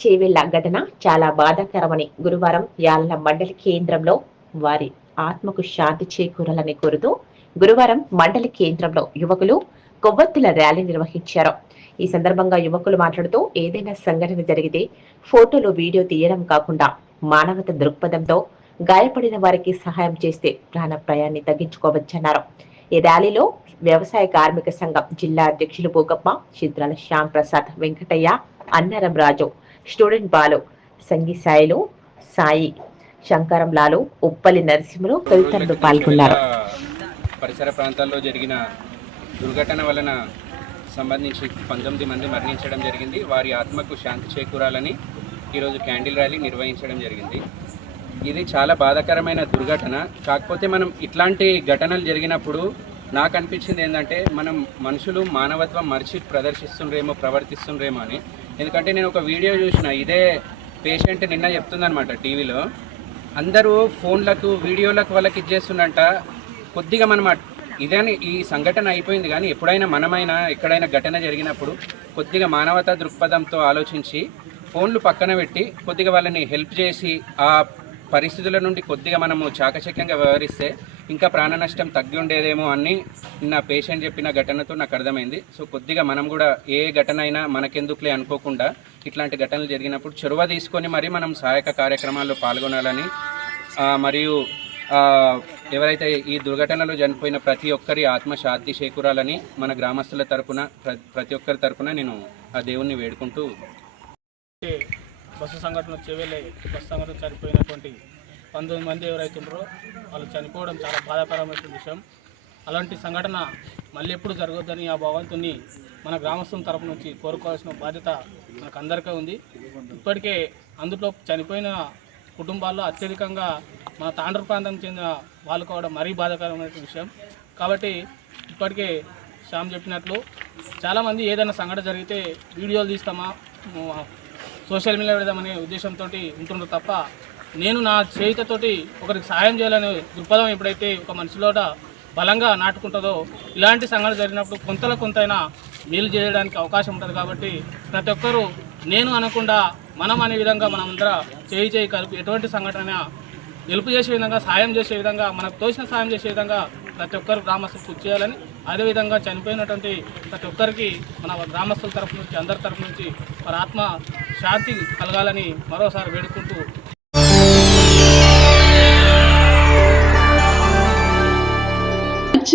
చేవెళ్ళ ఘటన చాలా బాధాకరమని గురువారం యాళ్ళ మండలి కేంద్రంలో వారి ఆత్మకు శాంతి చేకూరాలని కోరుతూ గురువారం మండలి కేంద్రంలో యువకులు కొవ్వొత్తుల ర్యాలీ నిర్వహించారు. ఈ సందర్భంగా యువకులు మాట్లాడుతూ ఏదైనా సంఘటన జరిగితే ఫోటోలు వీడియో తీయడం కాకుండా మానవత దృక్పథంతో గాయపడిన వారికి సహాయం చేస్తే ప్రాణప్రాయాన్ని తగ్గించుకోవచ్చన్నారు. ఈ ర్యాలీలో వ్యవసాయ కార్మిక సంఘం జిల్లా అధ్యక్షులు భూగప్ప చిత్రాల శ్యామ్ ప్రసాద్ వెంకటయ్య అన్నరం రాజు స్టూడెంట్ బాలు సంగీ సాయిలు సాయి శంకరం లాలు ఉప్పలి నరసింహులు తదితరులు పాల్గొన్నారు. పరిసర ప్రాంతాల్లో జరిగిన దుర్ఘటన వలన సంబంధించి పంతొమ్మిది మంది మరణించడం జరిగింది. వారి ఆత్మకు శాంతి చేకూరాలని ఈరోజు క్యాండిల్ ర్యాలీ నిర్వహించడం జరిగింది. ఇది చాలా బాధాకరమైన దుర్ఘటన. కాకపోతే మనం ఇట్లాంటి ఘటనలు జరిగినప్పుడు నాకు అనిపించింది ఏంటంటే మనం మనుషులు మానవత్వం మరిచి ప్రదర్శిస్తుండ్రేమో ప్రవర్తిస్తుండ్రేమో అని ఎందుకంటే నేను ఒక వీడియో చూసిన ఇదే పేషెంట్ నిన్న చెప్తుందనమాట టీవీలో. అందరూ ఫోన్లకు వీడియోలకు వాళ్ళకి ఇచ్చేస్తుండంట కొద్దిగా మనం అట్- ఇదని ఈ సంఘటన అయిపోయింది కానీ ఎప్పుడైనా మనమైనా ఎక్కడైనా ఘటన జరిగినప్పుడు కొద్దిగా మానవతా దృక్పథంతో ఆలోచించి ఫోన్లు పక్కన పెట్టి కొద్దిగా వాళ్ళని హెల్ప్ చేసి ఆ పరిస్థితుల నుండి కొద్దిగా మనము చాకచక్యంగా వ్యవహరిస్తే ఇంకా ప్రాణ నష్టం తగ్గి ఉండేదేమో అని నా పేషెంట్ చెప్పిన ఘటనతో నాకు అర్థమైంది. సో కొద్దిగా మనం కూడా ఏ ఘటన అయినా మనకెందుకులే అనుకోకుండా ఇట్లాంటి ఘటనలు జరిగినప్పుడు చొరవ తీసుకొని మరి మనం సహాయక కార్యక్రమాల్లో పాల్గొనాలని మరియు ఎవరైతే ఈ దుర్ఘటనలో చనిపోయిన ప్రతి ఒక్కరి ఆత్మ శాంతి చేకూరాలని మన గ్రామస్తుల తరపున ప్ర- ప్రతి ఒక్కరి తరపున నేను ఆ దేవుణ్ణి వేడుకుంటూ బస్సు సంఘటన చెవెళ్ళే బస్సు సంఘటన చనిపోయినటువంటి పంతొమ్మిది మంది ఎవరైతే వాళ్ళు చనిపోవడం చాలా బాధాకరమైన విషయం. అలాంటి సంఘటన మళ్ళీ ఎప్పుడు జరగొద్దని ఆ భగవంతుని మన గ్రామస్తుల తరపు నుంచి కోరుకోవాల్సిన బాధ్యత మనకు అందరికీ ఉంది. ఇప్పటికే అందులో చనిపోయిన కుటుంబాల్లో అత్యధికంగా మన తాండ్ర ప్రాంతం చెందిన వాళ్ళు కావడం మరీ బాధాకరమైన విషయం. కాబట్టి ఇప్పటికే శ్యామ్ చెప్పినట్లు చాలామంది ఏదైనా సంఘటన జరిగితే వీడియోలు తీస్తామా సోషల్ మీడియా పెడదామనే ఉద్దేశంతో ఉంటున్నారు తప్ప నేను నా చేతితోటి ఒకరికి సాయం చేయాలనే దృక్పథం ఎప్పుడైతే ఒక మనిషిలోట బలంగా నాటుకుంటుందో ఇలాంటి సంఘటన జరిగినప్పుడు కొంతలో కొంతైనా మేలు చేయడానికి అవకాశం ఉంటుంది కాబట్టి ప్రతి ఒక్కరూ నేను అనకుండా మనం అనే విధంగా మనమందరం చేయి చేయి కలిపి ఎటువంటి సంఘటన గెలుపు చేసే విధంగా సాయం చేసే విధంగా మనకు తోచిన సాయం చేసే విధంగా ప్రతి ఒక్కరు గ్రామస్తులు కృషి చేయాలని అదేవిధంగా చనిపోయినటువంటి ప్రతి ఒక్కరికి మన గ్రామస్తుల తరపు నుంచి అందరి తరపు నుంచి వారి ఆత్మ శాంతి కలగాలని మరోసారి వేడుకుంటూ